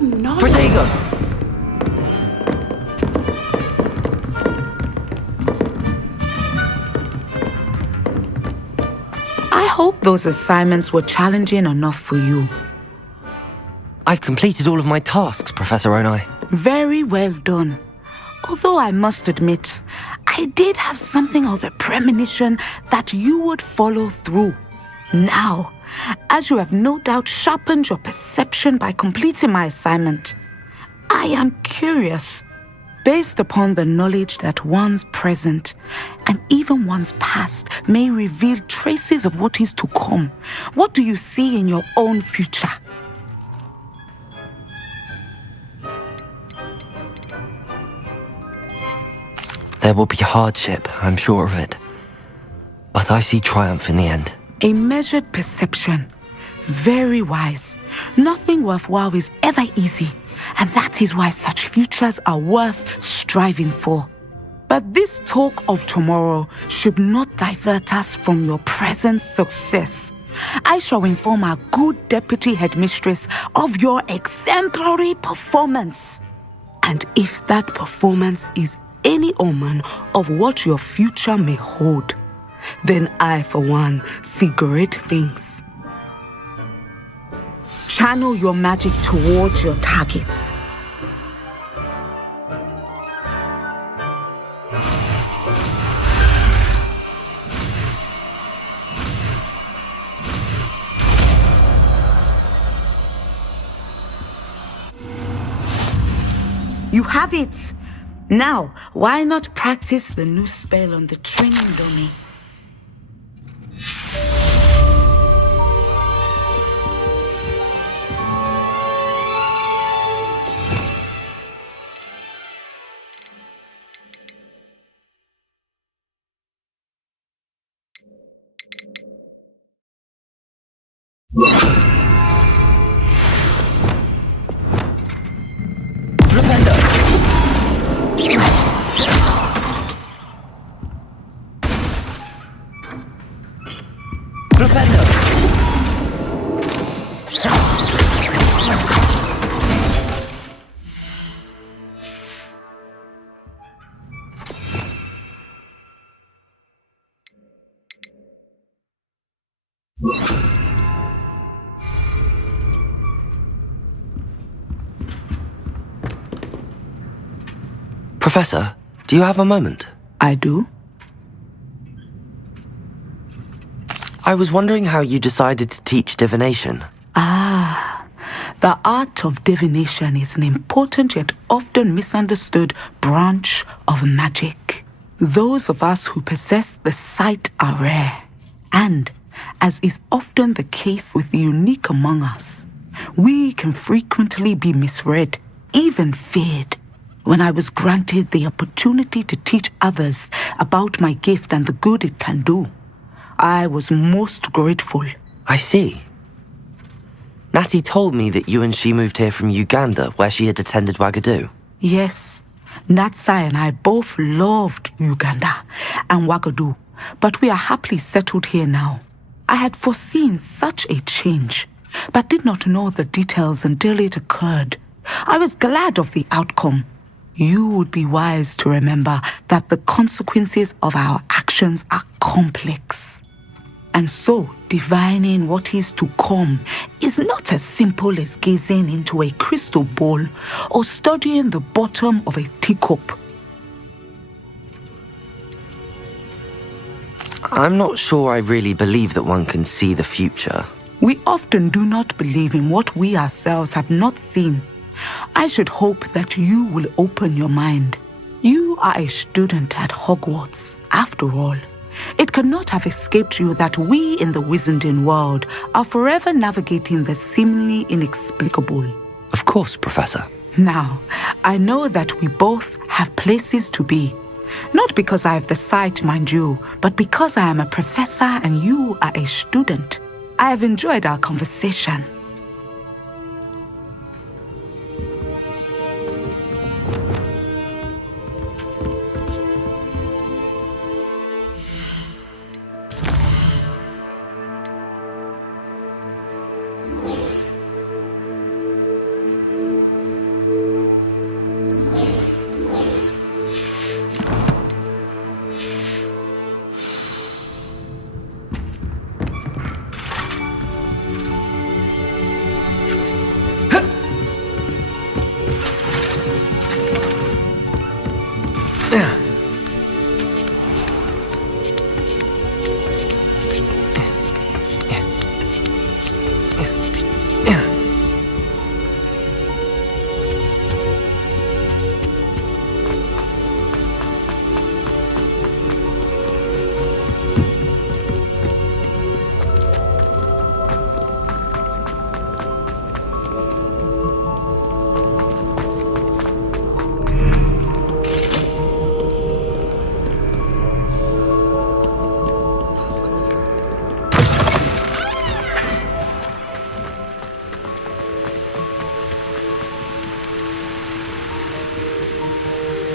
Your knowledge... Protego! I hope those assignments were challenging enough for you. I've completed all of my tasks, Professor Onai. Very well done. Although I must admit, I did have something of a premonition that you would follow through. Now, as you have no doubt sharpened your perception by completing my assignment, I am curious, based upon the knowledge that one's present and even one's past may reveal traces of what is to come. What do you see in your own future? There will be hardship, I'm sure of it. But I see triumph in the end. A measured perception. Very wise. Nothing worthwhile is ever easy, and that is why such futures are worth striving for. But this talk of tomorrow should not divert us from your present success. I shall inform our good deputy headmistress of your exemplary performance. And if that performance is any omen of what your future may hold, then I, for one, see great things. Channel your magic towards your targets. You have it! Now, why not practice the new spell on the training dummy? Professor, do you have a moment? I do? I was wondering how you decided to teach divination. The art of divination is an important yet often misunderstood branch of magic. Those of us who possess the sight are rare, and, as is often the case with the unique among us, we can frequently be misread, even feared. When I was granted the opportunity to teach others about my gift and the good it can do, I was most grateful. I see. Natty told me that you and she moved here from Uganda, where she had attended Wagadu. Yes, Natsai and I both loved Uganda and Wagadu, but we are happily settled here now. I had foreseen such a change, but did not know the details until it occurred. I was glad of the outcome. You would be wise to remember that the consequences of our actions are complex. And so, divining what is to come is not as simple as gazing into a crystal ball or studying the bottom of a teacup. I'm not sure I really believe that one can see the future. We often do not believe in what we ourselves have not seen. I should hope that you will open your mind. You are a student at Hogwarts, after all. It cannot have escaped you that we in the Wizarding world are forever navigating the seemingly inexplicable. Of course, Professor. Now, I know that we both have places to be. Not because I have the sight, mind you, but because I am a professor and you are a student. I have enjoyed our conversation.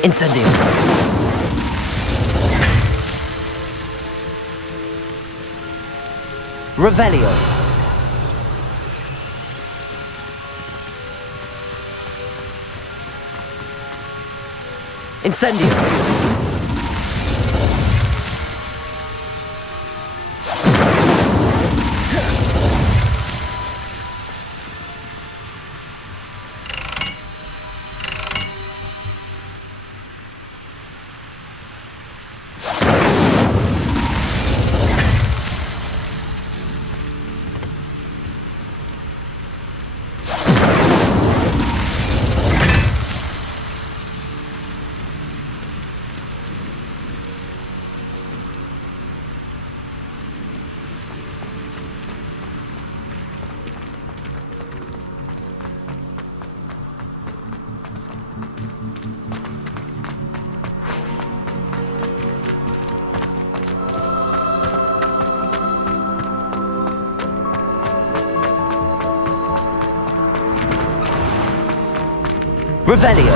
Incendio. Revelio. Incendio. Revelio.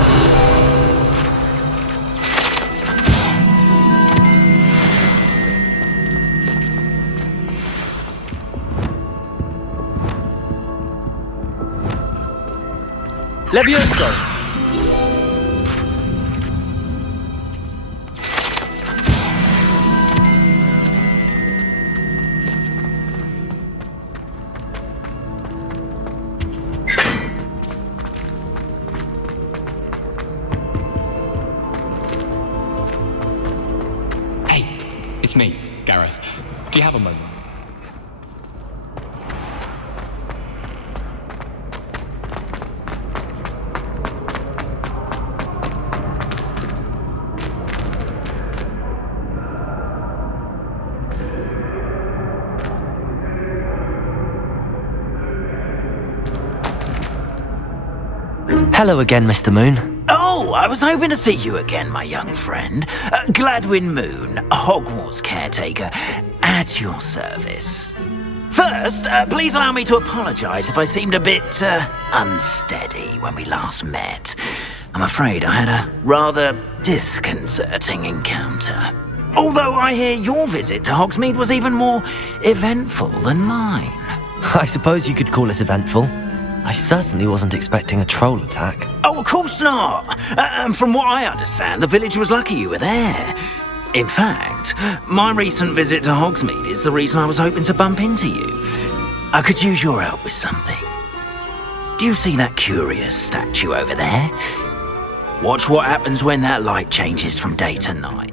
Levioso. It's me, Gareth. Do you have a moment? Hello again, Mr. Moon. Oh, I was hoping to see you again, my young friend. Gladwin Moon, Hogwarts caretaker, at your service. First, please allow me to apologise if I seemed a bit unsteady when we last met. I'm afraid I had a rather disconcerting encounter. Although I hear your visit to Hogsmeade was even more eventful than mine. I suppose you could call it eventful. I certainly wasn't expecting a troll attack. Oh, of course not. And from what I understand, the village was lucky you were there. In fact, my recent visit to Hogsmeade is the reason I was hoping to bump into you. I could use your help with something. Do you see that curious statue over there? Watch what happens when that light changes from day to night.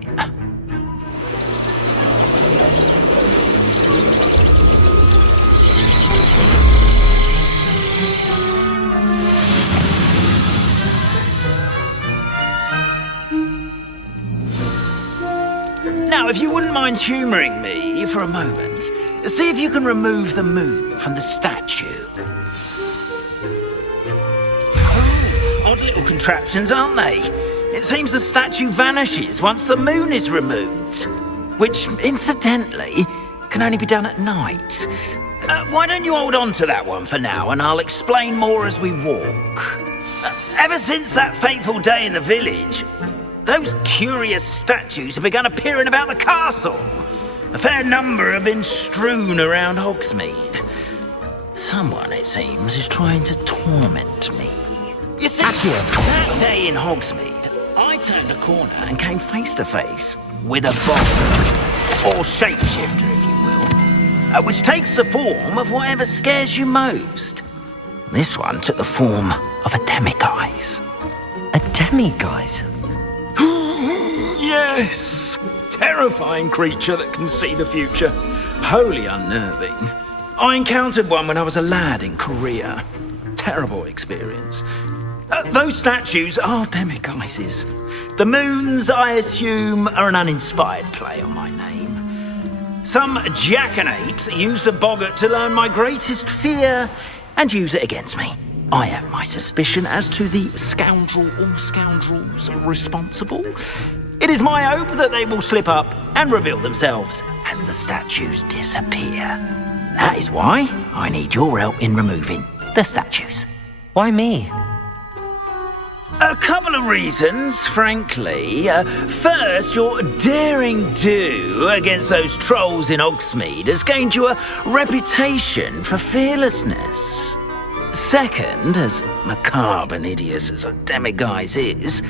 Now, if you wouldn't mind humouring me for a moment, see if you can remove the moon from the statue. Oh, odd little contraptions, aren't they? It seems the statue vanishes once the moon is removed, which, incidentally, can only be done at night. Why don't you hold on to that one for now, and I'll explain more as we walk. Ever since that fateful day in the village, those curious statues have begun appearing about the castle. A fair number have been strewn around Hogsmeade. Someone, it seems, is trying to torment me. You see, that day in Hogsmeade, I turned a corner and came face to face with a bolt, or shapeshifter, if you will, which takes the form of whatever scares you most. This one took the form of a demiguise. A demiguise? Yes! Terrifying creature that can see the future. Wholly unnerving. I encountered one when I was a lad in Korea. Terrible experience. Those statues are demiguises. The moons, I assume, are an uninspired play on my name. Some jackanapes used a boggart to learn my greatest fear and use it against me. I have my suspicion as to the scoundrel or scoundrels responsible. It is my hope that they will slip up and reveal themselves as the statues disappear. That is why I need your help in removing the statues. Why me? A couple of reasons, frankly. First, your daring do against those trolls in Hogsmeade has gained you a reputation for fearlessness. Second, as macabre and hideous as a demiguise is,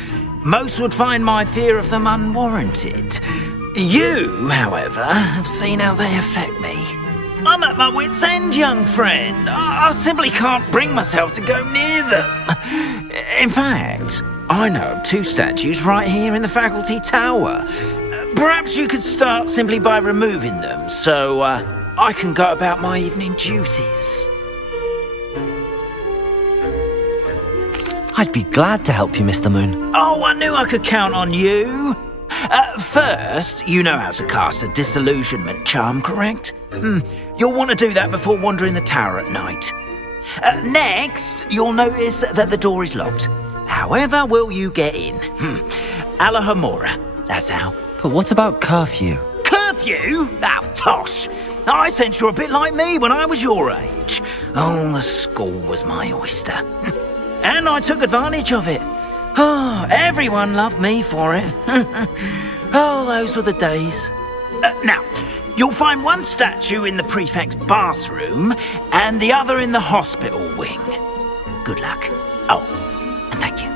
most would find my fear of them unwarranted. You, however, have seen how they affect me. I'm at my wit's end, young friend. I simply can't bring myself to go near them. In fact, I know of 2 statues right here in the faculty tower. Perhaps you could start simply by removing them, so I can go about my evening duties. I'd be glad to help you, Mr. Moon. Oh, I knew I could count on you. First, you know how to cast a disillusionment charm, correct? You'll want to do that before wandering the tower at night. Next, you'll notice that the door is locked. However will you get in? ALOHAMORA, that's how. But what about curfew? Curfew? Oh, tosh. I sense you're a bit like me when I was your age. Oh, the school was my oyster. And I took advantage of it. Oh, everyone loved me for it. Oh, those were the days. Now, you'll find one statue in the prefect's bathroom and the other in the hospital wing. Good luck. Oh, and thank you.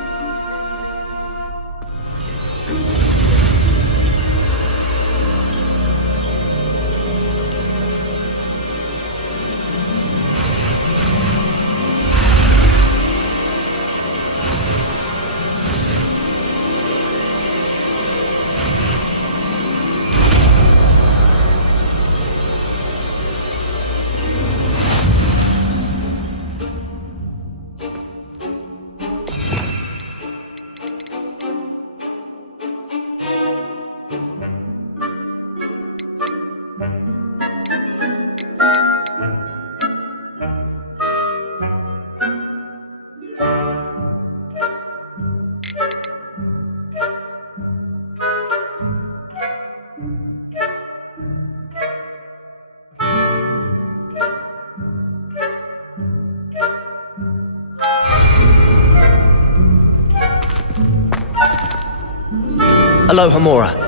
ALOHAMORA.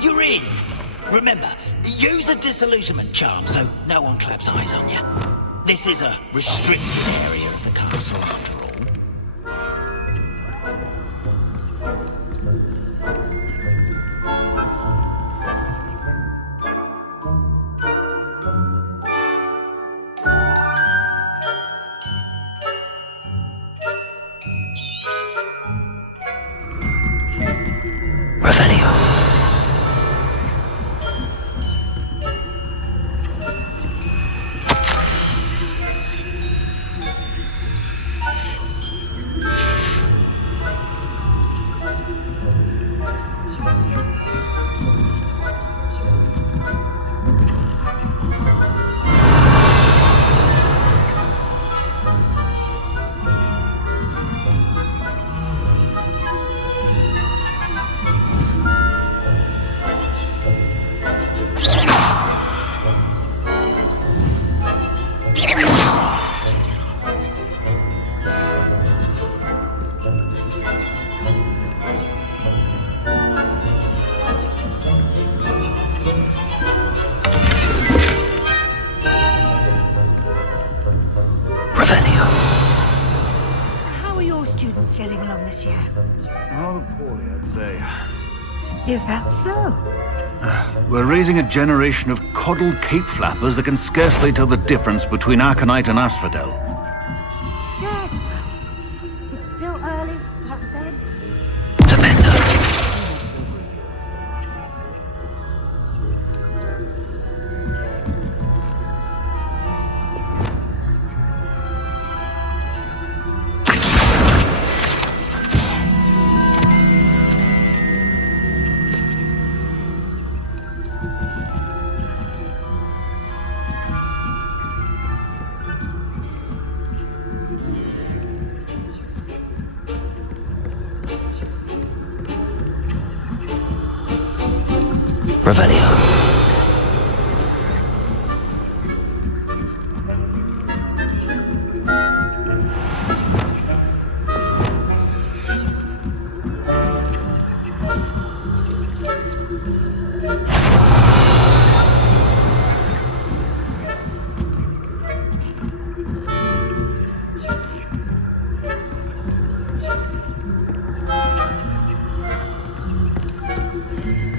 You're in. Remember, use a disillusionment charm so no one claps eyes on you. This is a restricted area of the castle, after all. Getting along this year? Rather poorly, I'd say. Is that so? We're raising a generation of coddled cape flappers that can scarcely tell the difference between Aconite and Asphodel. Yes. But still, Revelio.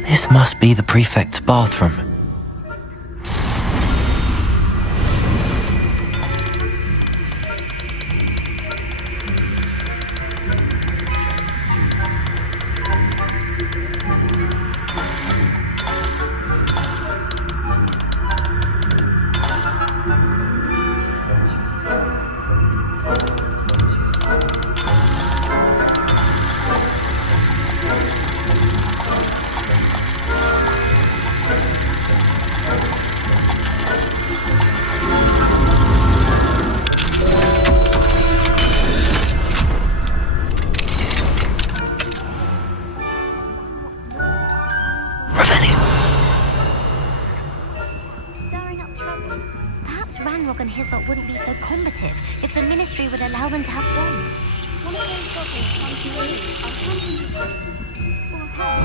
This must be the prefect's bathroom. and Hyssop wouldn't be so combative if the Ministry would allow them to have wands. One of those goblins comes to you. I'll come to you for help.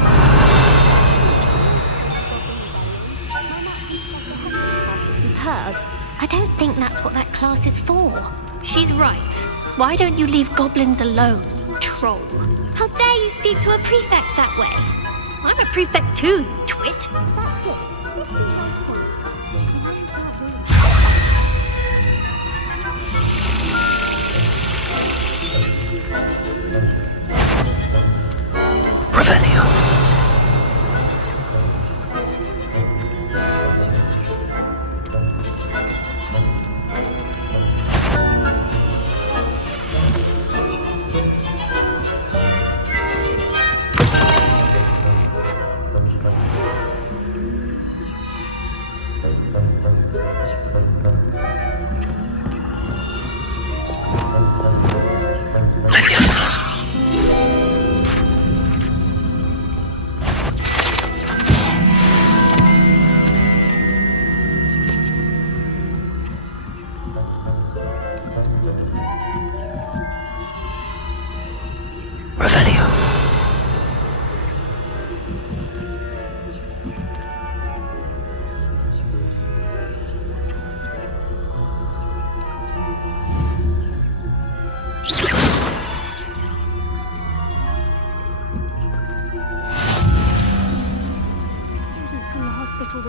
Superb. I don't think that's what that class is for. She's right. Why don't you leave goblins alone, troll? How dare you speak to a prefect that way? I'm a prefect too, you twit. That's it. 15 last points. Revelio. Revelio.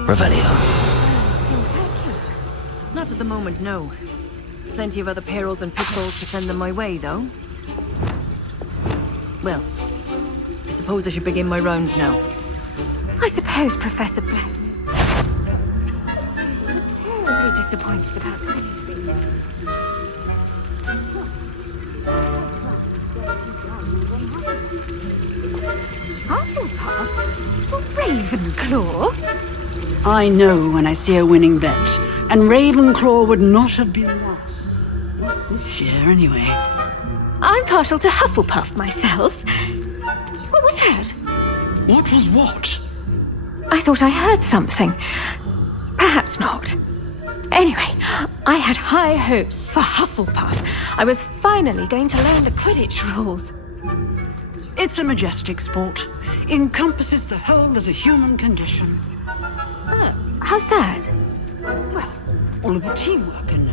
Revelio. Not at the moment, no. Plenty of other perils and pitfalls to send them my way, though. Well, I suppose I should begin my rounds now. I suppose, Professor Black. Terribly disappointed about that. Hufflepuff? Ravenclaw? I know when I see a winning bet, and Ravenclaw would not have been lost. Not this year, anyway. I'm partial to Hufflepuff myself. What was that? What was what? I thought I heard something. Perhaps not. Anyway, I had high hopes for Hufflepuff. I was finally going to learn the Quidditch rules. It's a majestic sport. Encompasses the whole of the human condition. Oh, how's that? Well, all of the teamwork and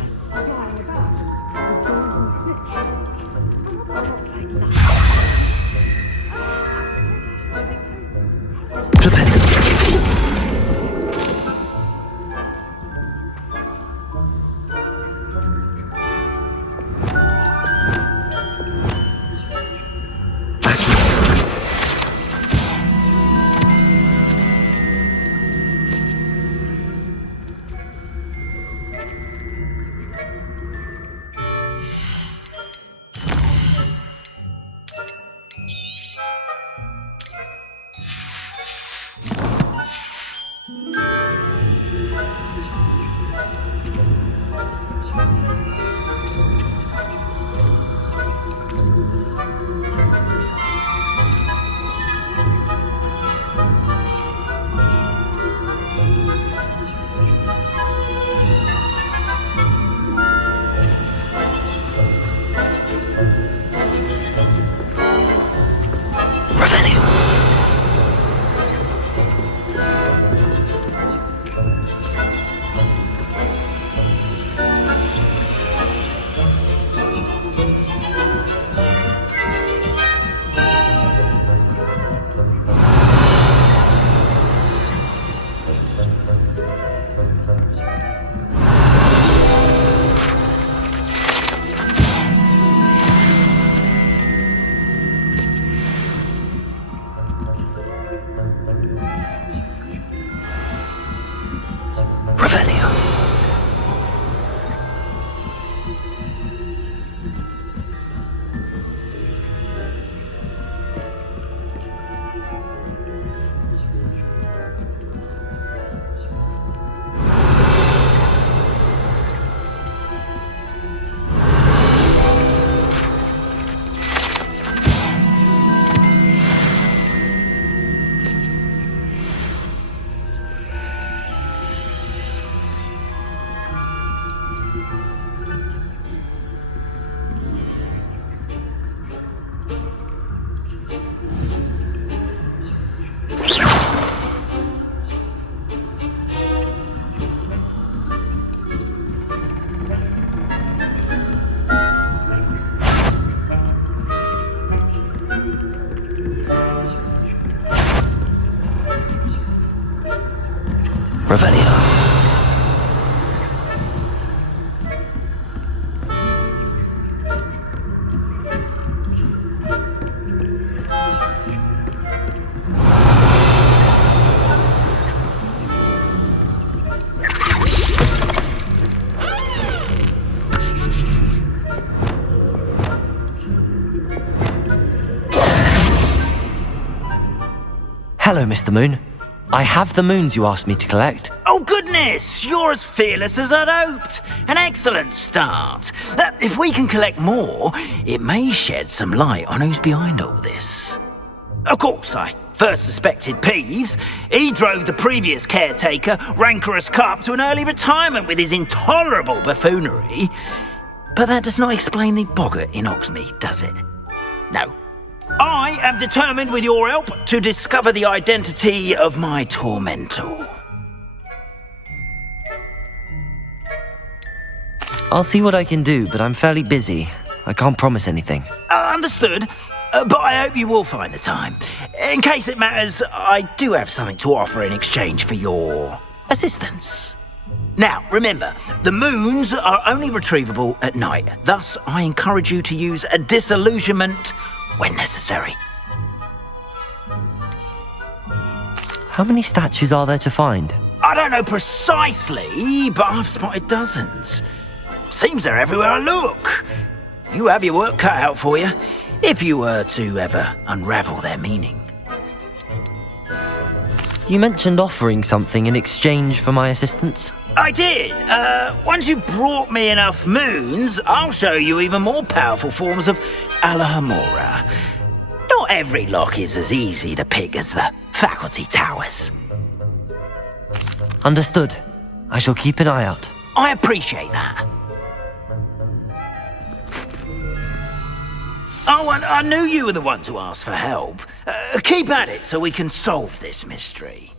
Revelio. Hello, Mr. Moon. I have the moons you asked me to collect. Oh, goodness! You're as fearless as I'd hoped. An excellent start. If we can collect more, it may shed some light on who's behind all this. Of course, I first suspected Peeves. He drove the previous caretaker, Rancorous Carp, to an early retirement with his intolerable buffoonery. But that does not explain the boggart in Hogsmeade, does it? No. I am determined, with your help, to discover the identity of my tormentor. I'll see what I can do, but I'm fairly busy. I can't promise anything. Understood. But I hope you will find the time. In case it matters, I do have something to offer in exchange for your assistance. Now, remember, the moons are only retrievable at night. Thus, I encourage you to use a disillusionment when necessary. How many statues are there to find? I don't know precisely, but I've spotted dozens. Seems they're everywhere I look. You have your work cut out for you, if you were to ever unravel their meaning. You mentioned offering something in exchange for my assistance? I did. Once you've brought me enough moons, I'll show you even more powerful forms of ALOHAMORA. Not every lock is as easy to pick as the faculty towers. Understood. I shall keep an eye out. I appreciate that. Oh, and I knew you were the one to ask for help. Keep at it so we can solve this mystery.